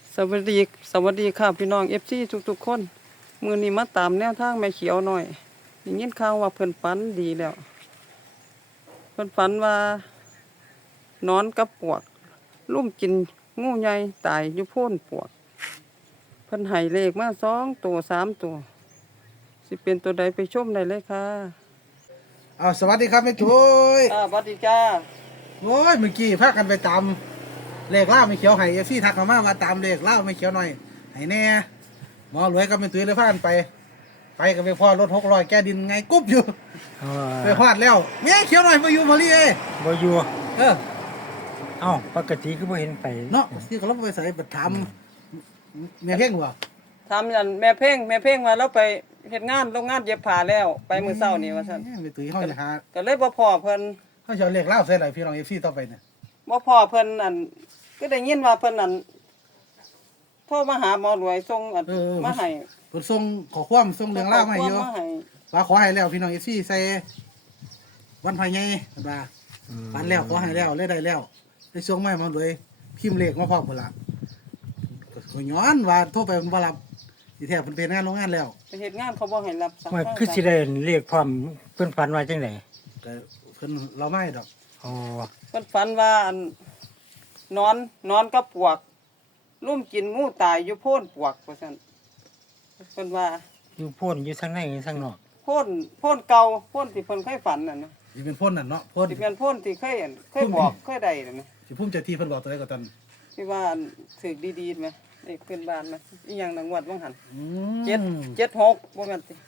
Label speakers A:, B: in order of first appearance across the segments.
A: สวัสดีสวัสดีค่ะพี่น้องFCทุกๆคนมื้อนี้มาตามแนวทางแม่เขียวหน่อยได้ยินข่าวว่าเพิ่นฝันดีแล้วเพิ่นฝันว่านอนกับปวกลุ่มกินงูใหญ่ตายอยู่โพ้นปวกเพิ่นให้เลขมา2ตัว3ตัวสิเป็นตัวใดไปชมได้เลยค่ะ
B: สวัสดีครับแม่จุ้ย
A: สวัสดีจ้า
B: โอ้ยเมื่อกี้พากันไปตามเลขเล่าไม่เขียวให้FCทักมาว่าตามเลขเล่าไม่เขียวหน่อยให้แน่หมอรวยกับแม่ตุ้ยเลยพากันไปกับไปพ่อรถ600แก้ดินไงกุ๊บอยู่ไปพลาดแล้วแม่เขียวหน่อยมาอยู่มาลีเอ้ย
C: บ่อยู่
B: เออ
C: เอ้าปกติคือบ่เห็นไป
B: เนาะที่เขาไปใส่ไปทำแม่เพ่งบ่
A: ทำนั่นแม่เพ่งว่าเราไปเฮ็ดงานโรงงานเย็บผ้าแล้วไปมื้อเช้านี่ว่าซั่น
B: แม่ตุ้ยเฮาจะหา
A: ก็เลยบ่พ้อเพิ่น
B: เฮาจะเอาเลขเล่าใส่หลายพี่น้อง FC ต่อไปเนี่ย
A: บ่พ้อเพิ่นอันก็ได้ยินว่าเพิ่นอันโทรมาหาหมอรวยส่งอันมาให้
B: เพิ่นส่งขอความส่งเรื่องเล่ามาให้อยู่ว่าขอให้แล้วพี่น้อง FC ใส่วันพายใหญ่ว่าฝันแล้วขอให้แล้วเลยได้แล้วได้ส่งมาหมวยพิมพ์เลขมาพร้อมพุ่นล่ะก็ย้อนว่าโทรไปบ่รับสิแท้เพิ่นเป็นงานโรงงานแล้ว
A: ไปเฮ็ดงานเขาบ่ให้รับสัมภา
C: ว่า
A: ษณ์
C: คือสิได้เรียกพร้อมเพิ่นฝันว่าจังได๋
B: แต่เพิ่นเราไม่ดอก
C: อ๋อ
A: เพิ่นฝันว่าอันนอนกับปวกลุ่มกินงูตายอยู่โพ้นปวกว่าซั่นเพิ่นว่า
C: อยู่โพ่นอยู่ทางในทางนอก
A: โพ้นเก่าโพ้นที่เพิ่นเคยฝันนั่นนะ
B: สิเป็นพ่นนั่นเนาะพ่น
A: ที่เป็นโพ้นที่เคยบอกเคยได้นั่นนะ
B: สิภูมิใจที่เพิ่นบอกตัวใดก็ตอน
A: ที่ว่าถึกดีๆมั้ยไอ้เพิ่นบ้านมั้ยอีหยังน่ะงวดบ่หัน776บ่แม่นติ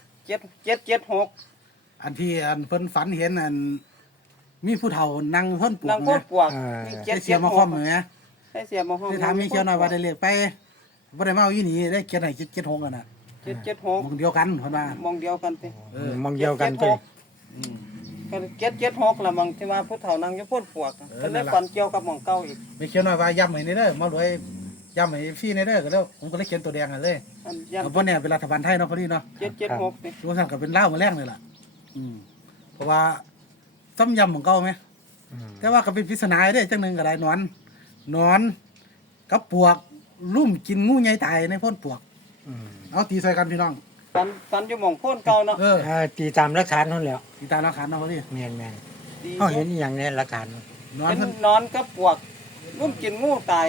A: 776
B: อันที่อันเพิ่นฝันเห็นอันมีผู้เฒ่านั่งพ่นปวก
A: นั่งโพ้นปวก
B: ได้เสียมาคอมเหรอ
A: ได้เสียมาห้อง
B: ได้ถามมีเขียวหน่อยว่าได้เลขไปบ่ได้มาเอาอีนี่ได้เขียนให้776กันน่ะ
A: 776
B: มองเดียวกันเพิ่นว่าม
A: องเดียวกันติ
C: มองเดียวกันติ
A: ก็776ล่ะมองที่ว่าผู้เฒ่านั่งอยู่โพ้นปวกก็เลยฝันเกี่ยวกับหม่องเก่าอีก
B: มีเขียวหน่อยว่าย้ำให้นี่เด้อมารวยย้ำให้พี่นี่เด้อก็แล้วผมก็เลยเขียนตัวแดงให้เลยเอาบ่เนี่ยเป็นรัฐบาลไทยเนาะพอดีเนาะ
A: 776นี่
B: ว่าซั่นก็เป็นลาวมื้อแรงเลยล่ะเพราะว่าซ้ำย้ำของเก่ามั้ยแต่ว่าก็เป็นปริศนาเด้จังนึงก็ได้นอนกับปวกลุ่มกินงูใหญ่ตายในพ่นปวกเอาตีใส่กันพี่น้อง
A: ฝันอยู่หม่องโพ้นเก่าเนาะ
C: ตีตามหลักฐานนั่นแหละ
B: ตีตามหลักฐานเนาะพอดี
C: แม่นๆเฮาเห็นอีหยังในหลักฐาน
A: นอนกับปวกลุ่มกินงูตาย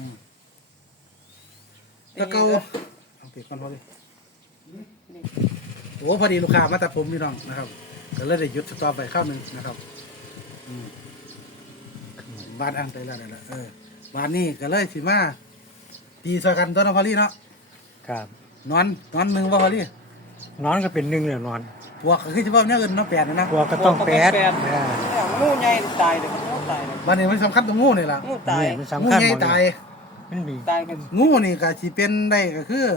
B: ตะเกาเอาปิดก่อนพอดีโอ้พอดีลูกค้ามาตัดผมพี่น้องนะครับก็เลยได้หยุดสต็อปไปข้าวนึงนะครับบ้านอันไปแล้วนั่นแหละบ้านนี้ก็เลยสิมาตีซอยกันตัวน้องพอดีเนาะ
C: ครับ
B: นอนหนึ่งว่าพอดี
C: นอนก็เป็น1แล้วนอน
B: ปวกก็คือเฉพาะเนื้อเงินน้องแปดนะ
C: ปวกก็ต้อง8
A: งูใหญ่ตายเด้องูตาย
B: บ้านนี้มันสำคัญตรงงูนี่ล่ะ
A: งูตาย
B: งูใหญ่ตาย
C: มันมี
A: ตายกัน
B: งูนี่ก็สิเป็นได้ก็คือ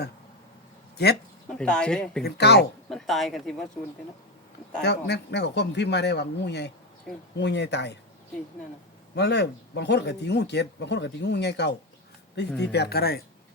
B: 7
A: มันตายเด้
B: เป็น9
A: มันตายกันสิบ่ศูนย์เนาะ
B: เจ้าแน่ก็คนพิมพ์มาได้ว่างูใหญ่ตาย
A: นั่นน่ะ
B: มันเลยบางคนก็ตีงู7บางคนก็ตีงูใหญ่9หรือตี8ก็ได้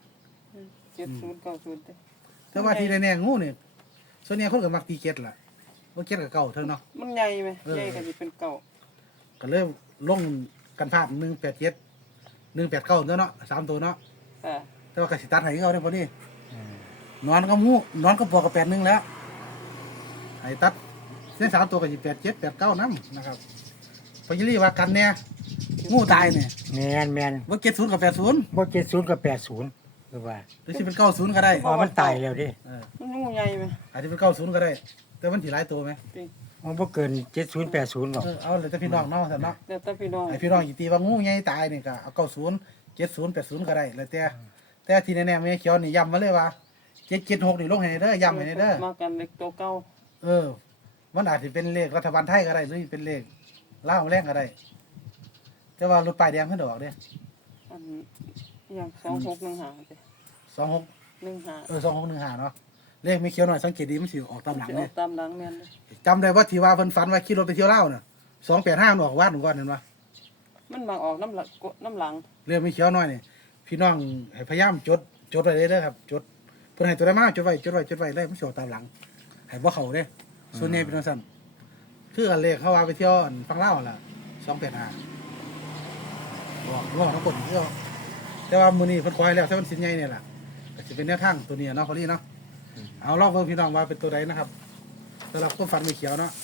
A: 70 90
B: แต่ว่าที่แน่ๆงูนี่ส่วนใหญ่คนก็มักตี7ล่ะบ่7ก็9เท่าเนาะ
A: มันใหญ่มั้ยใหญ่ก็สิเป็น9
B: ก็เลยลงกันภาพ187 189เนาะ3ตัวเนาะแต่ว่าก็สิตัดให้เขาได้พอดีนอนกับงูนอนกับปอกับ81แล้วให้ตัดเส้น3ตัวก็สิ87 89นำนะครับพอยิรีว่ากันแน่งูตายเนี่ย
C: แม่น
B: บ่70กับ80
C: บ่70กับ80คือว่า
B: หรือสิเป็น90ก็ได้
C: เพราะมันตายแล้วดิ
A: มันงูใหญ่มั้ย
B: อาจจะเป็น90ก็ได้แต่มันสิหลายตัวมั้ย
C: มันบ่เกิน70 80หรอก
B: เอาเลยแต่พี่น้องเนาะซั่นเนาะ
A: แล้วแต่พี่น้อง
B: ให้พี่น้องสิตีว่างูใหญ่ตายนี่ก็เอา90 70 80ก็ได้แล้วแต่ที่แน่ๆแม่เขียวนี่ย้ำมาเลยว่า776นี่ลงให้เด้อย้ำให้เด้อ
A: มากันเลขตัวเก่า
B: มันอาจสิเป็นเลขรัฐบาลไทยก็ได้หรือเป็นเลขลาวแรงก็ได้แต่ว่ารถป้ายแดงเพิ่นดอกเด้
A: อันอย่าง2615จ้ะ2615
B: 2615เนาะเลขมีเขียวหน่อยสังเกตดีมันสิออกตามหลังเด้
A: ตามหลังแม่น
B: จำได้ว่าที่ว่าเพิ่นฝันว่าขี่รถไปเที่ยวลาวน่ะ285มันออกวัดก่อนเห็นบ่
A: มันมาออกน้ำหลัง
B: เรื่องมีเขียวน้อยนี่พี่น้องให้พยายามจดไว้เลยเด้อครับจดเพิ่นให้ตัวได้มาจดไว้เลยมันสิออกตามหลังให้บ่เข้าเด้ส่วนใหญ่เป็นจังซั่นคืออันเลขเขาว่าไปเที่ยวฝั่งลาวล่ะ285บอกทั้งคนเที่ยวแต่ว่ามื้อนี้เพิ่นขอให้แล้วแต่มันสินใหญ่เนี่ยล่ะก็สิเป็นแนวทางตัวนี้เนาะพอลี่เนาะเอาลองเบิ่งพี่น้องว่าเป็นตัวใดนะครับสำหรับคนฝันไม่เขียวเนาะ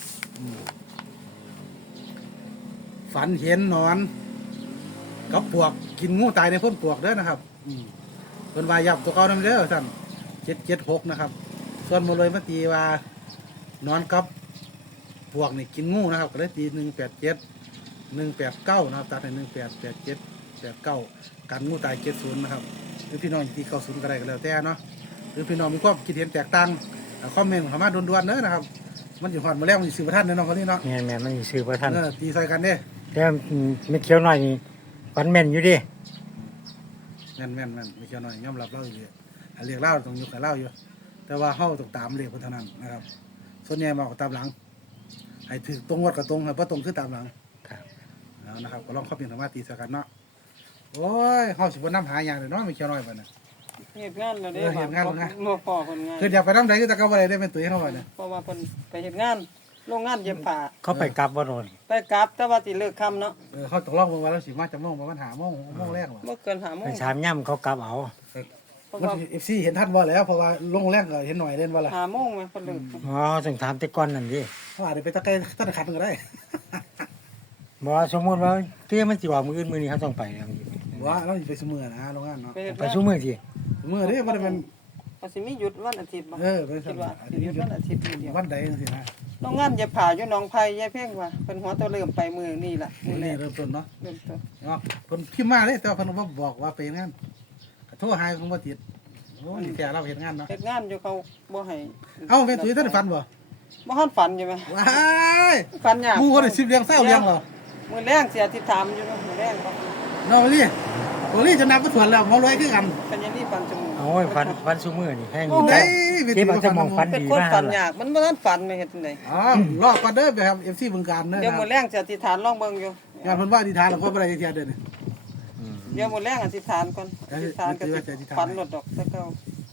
B: ฝันเห็นหนอนกับปวกกินงูตายในพ่นปวกเด้อนะครับเพิ่นว่ายับตัวเก่านำเด้อท่าน776นะครับส่วนหมดเลยมาตีว่าหนอนกับปวกนี่กินงูนะครับก็เลยตี187 189นะครับตัดให้1887 89กันงูตาย70นะครับหรือพี่น้องตี90ก็ได้ก็แล้วแต่เนาะหรือพี่น้องมีความคิดเห็นแตกต่างคอมเมนต์เข้ามาด่วนๆเด้อนะครับมันอยู่ฮอดมาแล้วมันสิซื้อบ่ทันเด้อน้องคนนี้เนาะ
C: แม่นมันสิซื้อบ่ทัน
B: ตีใส่กันเด้
C: แต่ไม่เขียวน้อยนี่ฝันแม่นอยู่ดิ
B: แม่นไม่เกี่ยวหน่อยยอมรับเล่าอยู่เรียกเล่าต้องอยู่กับเล่าอยู่แต่ว่าเฮาต้องตามเรียกเพิ่นเท่านั้นนะครับส่วนใหญ่มาก็ตามหลังให้ถือตรงวัดกับตรงให้บ่ตรงคือตามหลัง
C: ครับ
B: เอานะครับก็ลองเข้าเปลี่ยนธรรมะตีใส่กันเนาะโอ้ยเฮาสิบ่นำหาอย่างเลยเนาะไม่เกี่ยวน้อยบัดน่ะ
A: เฮ็ดงานแล้วเด้
B: เฮ็ดงานแล้วไง
A: บ่พอเพิ่นงาน
B: คืออยากไปนำใดคือแต่ก็บ่ได้เป็นตุ้ยเฮาบัดน่ะ
A: เพราะว่าเพิ่นไปเฮ็ดงานโรงงานเย็บผ้า
C: เขาไปกลับบ่โดน
A: ไปกลับแต่ว่าสิเลิกค่ำเนาะ
B: เฮาต้องลองเบิ่งว่าเราสิมาจักโมงประมาณ5โมงแรกบ่
A: บ่เกิน5โม
C: ไป
A: ง
C: ถามย่ำเขากลับเอา
A: เพราะ
B: มัน
A: ว่า
B: สิ FC เห็นทันบ่แล้วเพราะว่าลงแรกก็เห็นหน่อยเล่นว่าล่ะ
A: 5โมงแม่เพิ่นเลิก
C: อ๋อต้องถามแต่ก่อนนั่นดิ
B: เขาอาจจะไปตะไคร้ต้นขัดก็ได้
C: บ่สมมุติว่าเที่ยมันสิออกมื้ออื่นมื้อนี้เขาต้องไปแล้ว
B: ว่าเราสิไปเสมอนะโรงงานเนาะ
A: ไปเฮ็ด
C: ไป
A: งาน
C: ซุมื้อสิ
B: เสมอเด้บ่ได้มัน
A: ก็สิมีหยุดวันอาทิตย์บ่
B: ไป
A: คิดว่าสิหยุดวันอาทิตย์มื้อเดียว
B: วันใดจังซี่นะ
A: โรงงานเย็บผ้าอยู่หนองไผ่ยายเพ่งว่าเพิ่นหัวตัวเริ่มไปมื้อนี้ล่ะ
B: มื้
A: มื้
B: อ
A: อแร
B: นี้
A: ก
B: เริ่มต้นเนาะ
A: เริ่มต้น
B: เนาะเพิ่นพิมพ์มาเลยแต่ว่าเพิ่นบ่บอกว่าเป็นงานก็โทรหาคงบ่ติดโอ้นี่แท้เราเฮ็ดงานเนาะ
A: เฮ็ดงานอยู่เขาบ่ให้
B: เอ้าแม่ตุ้ยท่านได้ฝันบ่
A: บ่ทันฝันอยู่แม่
B: ว้าย
A: ฝันยาก
B: หมู่คนได้10เลี้ยง20เลี้ยงเหรอ
A: มื้อแรงเสียที่ถามอยู่เนาะมื้อแรงบ่
B: เนาะนี่ตัวนี้จะนับบ่ถ้วนแล้วหมอรวยคือกัน
A: เป็นอย่างนี้ฝันจมูก
C: โอ้ยฝันซุมื้อนี่แห้ง
B: โอ้
C: นี่
B: ย
C: ที่มันจะมองฝัน
A: เป็น
C: ดี
A: คน
C: มาก
A: ฝัน
C: ล่ะ
A: ยากมันบ่ทันฝันแม่เฮ็ดจังได๋
B: อ๋อรอก่อนเด้อไปครับ FC บึงการเด้อ
A: เดี๋ยว
B: นะ
A: มื้อแรงสิอธิษฐานลองเบิ่งอยู่
B: งานเพิ่นว่าอธิษฐานแล้วก็บ่ได้เที่ยเด้อนี่
C: อืม
A: เดี๋ยวมื้อแรงอธิษฐานก่อนอธิษฐานก็สิฝันรถดอกแต่เก่า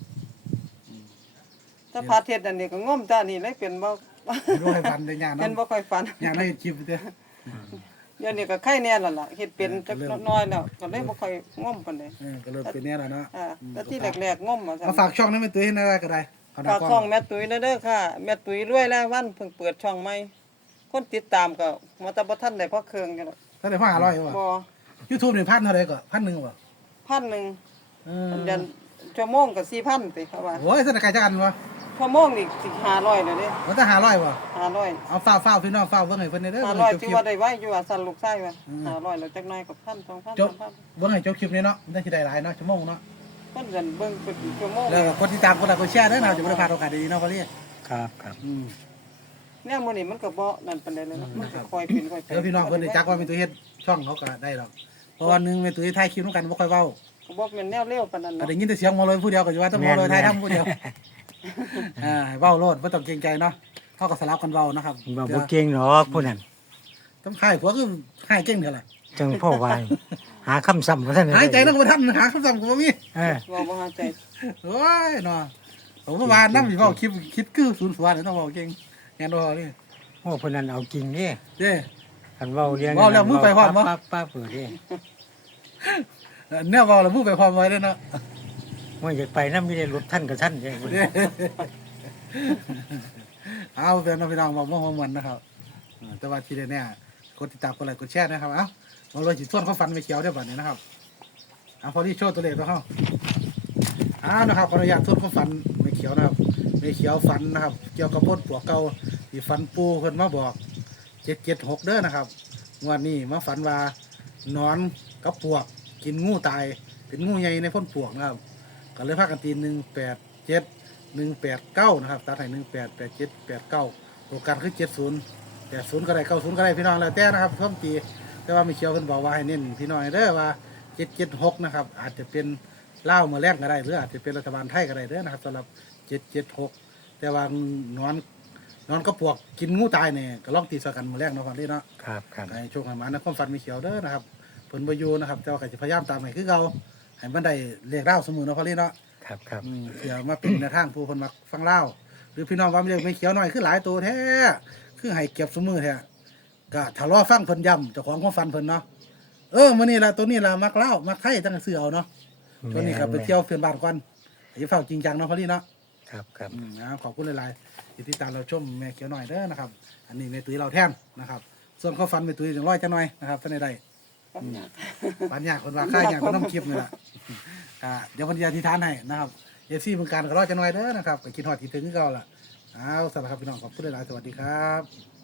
A: ถ้าพาเทศอันนี้ก็ง่อมจ้านี่เลยเป็นบ่
B: รู้ให้ฝันได้ยาก
A: เป็น
B: เนาะ
A: บ่ค่อยฝัน
B: ยากได้คลิปเด้อ
A: เดี๋ยวนี้ก็ไข้แน่แล้วล่ะเฮ็ดเป็นจักน้อยแล้วก็เลยบ่ค่อยง่อมปานใด
B: ก็เริ่มเป็นแน่แล้วเนาะ
A: แต่ที่แรกๆง่อมว่าซั่
B: มาฝากช่องนั้นเป็นตุ้ยให้ได้ก็ได้เอาหน้า
A: ฝาก
B: กล้
A: ช่อ
B: อง ง
A: แม่ตุ้ยเด้อค่ะแม่ตุ้ยรวยแล้ววันเพิ่งเปิดช่องใหม่คนติดตามก็มาแต่บ่ทันได้พอเครื่องกันดอก
B: ถ้าได้500บ่
A: บ่
B: YouTube นี่พันเท่าใดก็1,000บ่
A: 1,000
B: เอ
A: อันเดือนชั่วโมงก็ 4,000ติเขาว่า
B: โอ้ยสถานการณ์จักอันบ่
A: ชั่วโมงนี่สิ500แล้วเด้
B: ว่าแต่500บ่
A: 500
B: เอาฟ้าวพี่น้องฟ้าวเบิ่งให้เพิ่นได้เด้อ
A: 500ถือว่าได้ไว้อยู่ว่าสั่นลูกชายว่า500แล้วจักหน่อยก็1,000 2,000
B: จบ
A: 3,000
B: เบิ่งให้จบคลิปนี้เนาะได้สิได้หลายเนาะชั่วโมงเนาะ
A: เพิ่นจะเบิ่งเป็นชั่วโมง
B: แล้วก็กดติดตามกดไลค์กดแชร์เด้อนะจะบ่ได้พลาดโอกาสดีๆเนาะพอลี่
C: ครับครับ
A: แนวมื้อนี้มันก็บ่นั่นปานใดเลยเนาะมันก็ค่อยเป็นค่อยไป
B: แล้วพี่น้องเพิ่นได้จักว่าเป็นตัวเฮ็ดช่องเขาก็ได้ดอกเพราะว่านึงเป็นตัวถ่ายคลิปนำกันบ่ค่อยเว้า
A: ก็บ่แม่นแนวเร็วปานนั้น
B: ก็
A: เนาะ
B: ได้ยินแต่เสียงหมอลอยผู้เดียวก็อยู่ว่าต้องหมอลอยถ่ายทำผู้เดียวเว้าโลดบ่ต้องเกรงใจเนาะเฮาก็สลับกันเว้านะครับ
C: ว่าบ่เก่งหรอกผู้นั้น
B: ต้องค่ายผัวคือค่ายเก่งเท่าล่ะ
C: จังพ่อวายหาคำซ้ำบ่ทันได้
B: หายใจนำบ่ทันหาคำสั่งก็บ่มี
C: เออ
A: เว้าบ่หาใจ
B: โอ้ยเนาะผมว่านำสิเว้าคลิปคิดคือศูนย์ฝันต้องเว้าเก่งแม่นบ่นี่
C: โอ้ผู้นั้นเอาจริงเด้
B: เด้
C: คันเว้าเรื่อง
B: เว้าแล้วมือไปพร้อมบ่
C: ป้าเปิดเด้
B: เนี่ยเว้าแล้วมือไปพร้อมไว้เด้อเนาะ
C: ว่าอยากไปนำมีได้รถท่านกับท่านเด้
B: เอาเป็นน้องพี่น้องบอกว่าหัวมันนะครับแต่ว่าทีเดียวเนี่ยกดติดตามกดไลค์กดแชร์นะครับเอ้าเราเลยจิตส่วนเขาฟันไม่เขียวได้ป่ะเนี่ยนะครับเอาพอที่โชว์ตัวเลขตัวเขานะครับขออนุญาตส่วนเขาฟันไม่เขียวนะครับไม่เขียวฟันนะครับ เกี่ยวกับพ่นปลวกเก่าที่ฟันปูเพิ่นมาบอก776เด้อนะครับงวดนี้มาฝันว่าหนอนกับปลวกกินงูตายเป็นงูใหญ่ในพ่นปลวกนะครับก็เลยพากันตี187 189นะครับตัดให้188789ตัวกันคือ7080ก็ได้90ก็ได้พี่น้องแล้วแต่นะครับเพิ่มตีแต่ว่ามีเขียวเพิ่นบอกว่าให้เน้นพี่น้องเด้อว่า776นะครับอาจจะเป็นลาวมาแลกก็ได้หรืออาจจะเป็นรัฐบาลไทยก็ได้เด้อนะครับสำหรับ776แต่ว่านอนก็ปวกกินงูตายเนี่ยก็ลองตีสกันมาแลกเนาะฟังนี่เนาะ
C: ครับครับ
B: ให้โชคให้หมานะความฝันมีเขียวเด้อนะครับเพิ่นบ่อยู่นะครับแต่ว่าก็สิพยายามตามให้คือเก่าให้มันได้เรียกเล่าเสมอเนาะฟังนี่เนาะ
C: ครับครับ
B: เผื่อมาเป็นแนวทางผู้คนมาฟังเล่าหรือพี่น้องว่าไม่เรียกไม่เขียวหน่อยคือหลายตัวแท้คือให้เก็บสมือแท้ก็ถ้ารอฟังเพิ่นย้ำเจ้าของความฝันเพิ่นเนาะมื้อนี้ล่ะตัวนี้ล่ะมักเล่ามักไทยตั้งแต่ซื้อเอาเนาะช่วงนี้ครับไปเที่ยวเพื่อนบ้านก่อนอย่าเฝ้าจริงจังเนาะพอลี่เนาะ
C: ครับ
B: ขอบคุณหลายๆที่ติดตามเราชมแม่เขียวหน่อยเด้อนะครับ อันนี้แม่ตุ้ยเราแท่นนะครับ ส่วนข้อฟันแม่ตุ้ยจังร้อยจังหน่อยนะครับท่านใดๆปัญญากคนว่าค่ายอย่างก็ต้องคลิปนี่แหละเดี๋ยวพันยาที่ทานให้นะครับเอฟซีเมืองการก็ร้อยจังหน่อยเด้อนะครับไปกินหอดกินถึงก็เอาละเอาสำหรับครับพี่น้องขอบคุณหลายๆสวัสดีครับ